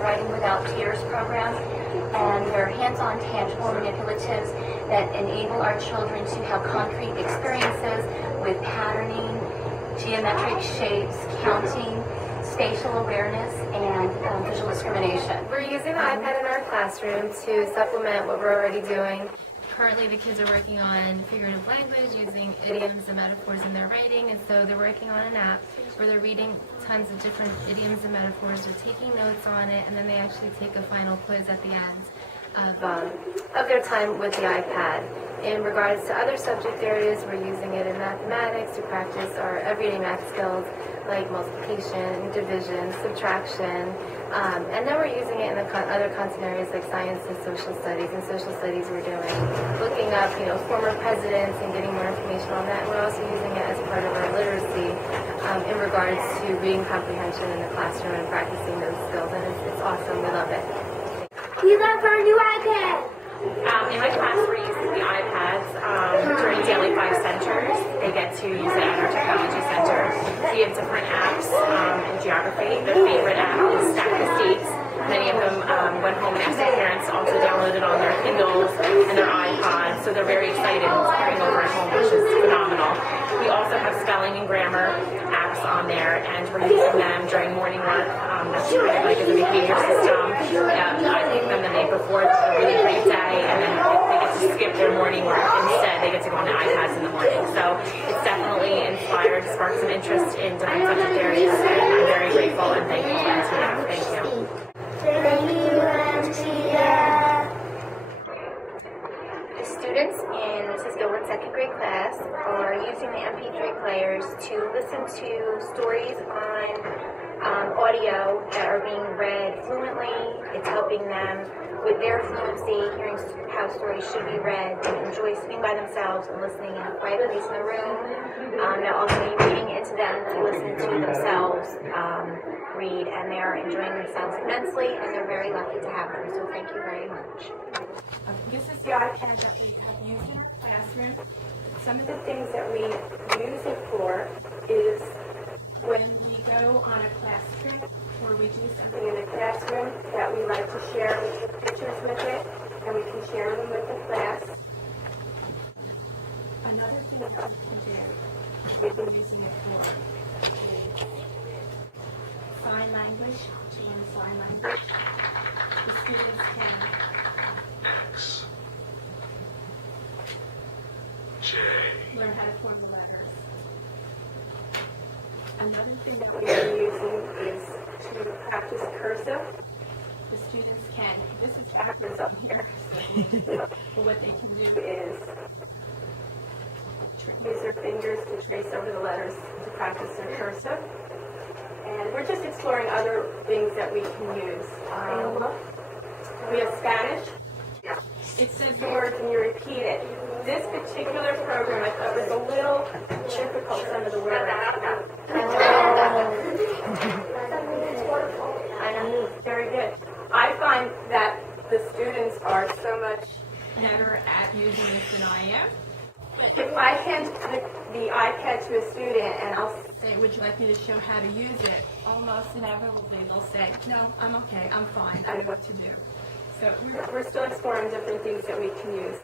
Writing Without Tears program, and they're hands-on, tangible manipulatives that enable our children to have concrete experiences with patterning, geometric shapes, counting, spatial awareness, and visual discrimination. We're using the iPad in our classroom to supplement what we're already doing. Currently the kids are working on figurative language, using idioms and metaphors in their writing, and so they're working on an app where they're reading tons of different idioms and metaphors, they're taking notes on it, and then they actually take a final quiz at the end of their time with the iPad. In regards to other subject areas, we're using it in mathematics to practice our everyday math skills like multiplication, division, subtraction, and then we're using it in the other content areas like science and social studies. In social studies, we're looking up, former presidents and getting more information on that. We're also using it as part of our literacy in regards to reading comprehension in the classroom and practicing those skills, and it's awesome. We love it. We love our new iPad. In my class, we're using the iPads during Daily 5 Centers. They get to use it at our technology center. We have different apps in geography. Their favorite app is Stack the States. Many of them went home and asked their parents to also download it on their Kindles and their iPods, so they're very excited and it's carrying over at home, which is phenomenal. We also have spelling and grammar apps on there, and we're using them during morning work. That's kind of like as a behavior system. I pick them the night before a really great day, and then they get to skip their morning work. Instead, they get to go on the iPads in the morning. So it's definitely inspired, sparked some interest in different subject areas, and I'm very grateful and thankful to MTEF. Thank you. Thank you, MTEF. The students in Mrs. Gilbert's second grade class are using the MP3 players to listen to stories on audio that are being read fluently. It's helping them with their fluency, hearing how stories should be read. They enjoy sitting by themselves and listening in a quiet place in the room. They'll also be reading into them to listen to themselves read, and they're enjoying themselves immensely, and they're very lucky to have them. So thank you very much. This is the iPad that we have used in our classroom. Some of the things that we use it for is when we go on a class trip or we do something in the classroom that we like to share, we take pictures with it and we can share them with the class. Another thing that we can do, we've been using it for sign language, to learn sign language. The students can learn how to form the letters. Another thing that we are using is to practice cursive. The students can, this is backwards up here, but what they can do is use their fingers to trace over the letters to practice their cursive. And we're just exploring other things that we can use. We have Spanish. It says the words and you repeat it. This particular program I thought was a little difficult, some of the words. Very good. I find that the students are so much better at using this than I am. If I hand the iPad to a student and I'll Say, would you like me to show how to use it? Almost inevitably they'll say, no, I'm okay, I'm fine, I know what to do. So we're still exploring different things that we can use.